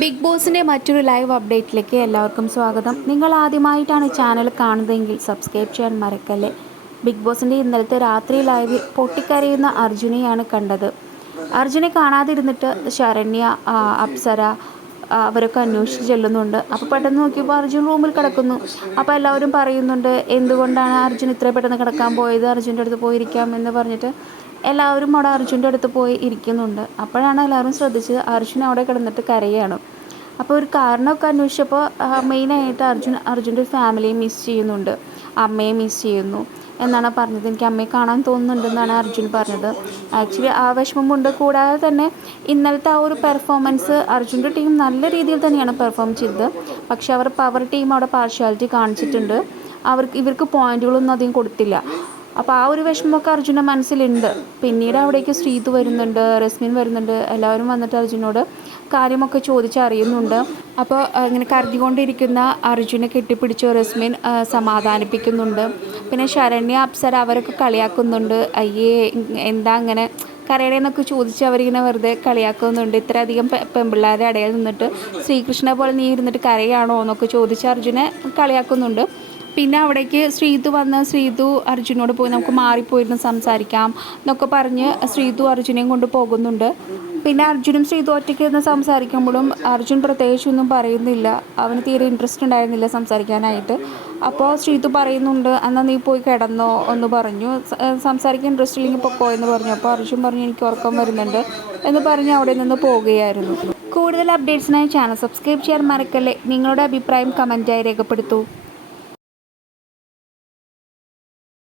Big ബോസിൻ്റെ മറ്റൊരു live അപ്ഡേറ്റിലേക്ക് എല്ലാവർക്കും സ്വാഗതം. നിങ്ങൾ ആദ്യമായിട്ടാണ് ചാനൽ കാണുന്നതെങ്കിൽ സബ്സ്ക്രൈബ് ചെയ്യാൻ മറക്കല്ലേ. ബിഗ് ബോസിൻ്റെ ഇന്നലത്തെ രാത്രി ലൈവിൽ പൊട്ടിക്കരയുന്ന അർജുനെയാണ് കണ്ടത്. അർജുനെ കാണാതിരുന്നിട്ട് ശരണ്യ, അപ്സര അവരൊക്കെ അന്വേഷിച്ച് ചെല്ലുന്നുണ്ട്. അപ്പോൾ പെട്ടെന്ന് നോക്കിയപ്പോൾ അർജുൻ റൂമിൽ കിടക്കുന്നു. അപ്പോൾ എല്ലാവരും പറയുന്നുണ്ട്, എന്തുകൊണ്ടാണ് അർജുൻ ഇത്ര പെട്ടെന്ന് കിടക്കാൻ പോയത്, അർജുൻ്റെ അടുത്ത് പോയിരിക്കാം എന്ന് പറഞ്ഞിട്ട് എല്ലാവരും അവിടെ അർജുൻ്റെ അടുത്ത് പോയി ഇരിക്കുന്നുണ്ട്. അപ്പോഴാണ് എല്ലാവരും ശ്രദ്ധിച്ചത് അർജുൻ അവിടെ കിടന്നിട്ട് കരയാണ്. അപ്പോൾ ഒരു കാരണമൊക്കെ അന്വേഷിച്ചപ്പോൾ മെയിനായിട്ട് അർജുൻ്റെ ഫാമിലിയെ മിസ് ചെയ്യുന്നുണ്ട്, അമ്മയെ മിസ് ചെയ്യുന്നു എന്നാണ് പറഞ്ഞത്. എനിക്ക് അമ്മയെ കാണാൻ തോന്നുന്നുണ്ടെന്നാണ് അർജുൻ പറഞ്ഞത്. ആക്ച്വലി ആ വിഷമമുണ്ട്. കൂടാതെ തന്നെ ഇന്നലത്തെ ആ ഒരു പെർഫോമൻസ് അർജുൻ്റെ ടീം നല്ല രീതിയിൽ തന്നെയാണ് പെർഫോം ചെയ്തത്. പക്ഷേ അവർ പവർ ടീം അവിടെ പാർഷ്യാലിറ്റി കാണിച്ചിട്ടുണ്ട്. ഇവർക്ക് പോയിന്റുകളൊന്നും അധികം കൊടുത്തില്ല. അപ്പോൾ ആ ഒരു വിഷമമൊക്കെ അർജുൻ്റെ മനസ്സിലുണ്ട്. പിന്നീട് അവിടേക്ക് ശ്രീതു വരുന്നുണ്ട്, റസ്മിൻ വരുന്നുണ്ട്. എല്ലാവരും വന്നിട്ട് അർജുനോട് കാര്യമൊക്കെ ചോദിച്ചറിയുന്നുണ്ട്. അപ്പോൾ ഇങ്ങനെ കരഞ്ഞുകൊണ്ടിരിക്കുന്ന അർജുനെ കെട്ടിപ്പിടിച്ച് റസ്മിൻ സമാധാനിപ്പിക്കുന്നുണ്ട്. പിന്നെ ശരണ്യ, അപ്സര അവരൊക്കെ കളിയാക്കുന്നുണ്ട്. അയ്യേ എന്താ അങ്ങനെ കരയുടെയെന്നൊക്കെ ചോദിച്ച് അവരിങ്ങനെ വെറുതെ കളിയാക്കുന്നുണ്ട്. ഇത്രയധികം പെൺപിള്ളേരുടെ ഇടയിൽ നിന്നിട്ട് ശ്രീകൃഷ്ണനെ പോലെ നീ ഇരുന്നിട്ട് കരയാണോ എന്നൊക്കെ ചോദിച്ച് അർജുനെ കളിയാക്കുന്നുണ്ട്. പിന്നെ അവിടേക്ക് ശ്രീതു വന്ന് ശ്രീതു അർജുനോട് പോയി നമുക്ക് മാറിപ്പോയിരുന്ന് സംസാരിക്കാം എന്നൊക്കെ പറഞ്ഞ് ശ്രീതു അർജുനെയും കൊണ്ട് പോകുന്നുണ്ട്. പിന്നെ അർജുനും ശ്രീതു ഒറ്റയ്ക്ക് ഇരുന്ന് സംസാരിക്കുമ്പോഴും അർജുൻ പ്രത്യേകിച്ചൊന്നും പറയുന്നില്ല. അവന് തീരെ ഇൻട്രസ്റ്റ് ഉണ്ടായിരുന്നില്ല സംസാരിക്കാനായിട്ട്. അപ്പോൾ ശ്രീതു പറയുന്നുണ്ട്, എന്നാൽ നീ പോയി കിടന്നോ എന്ന് പറഞ്ഞു. സംസാരിക്കാൻ ഇൻട്രസ്റ്റ് ഇല്ലെങ്കിൽ പൊക്കോ എന്ന് പറഞ്ഞു. അപ്പോൾ അർജുൻ പറഞ്ഞു, എനിക്ക് ഉറക്കം വരുന്നുണ്ട് എന്ന് പറഞ്ഞ് അവിടെ നിന്ന് പോവുകയായിരുന്നു. കൂടുതൽ അപ്ഡേറ്റ്സിനായി ചാനൽ സബ്സ്ക്രൈബ് ചെയ്യാൻ മറക്കല്ലേ. നിങ്ങളുടെ അഭിപ്രായം കമൻറ്റായി രേഖപ്പെടുത്തൂ.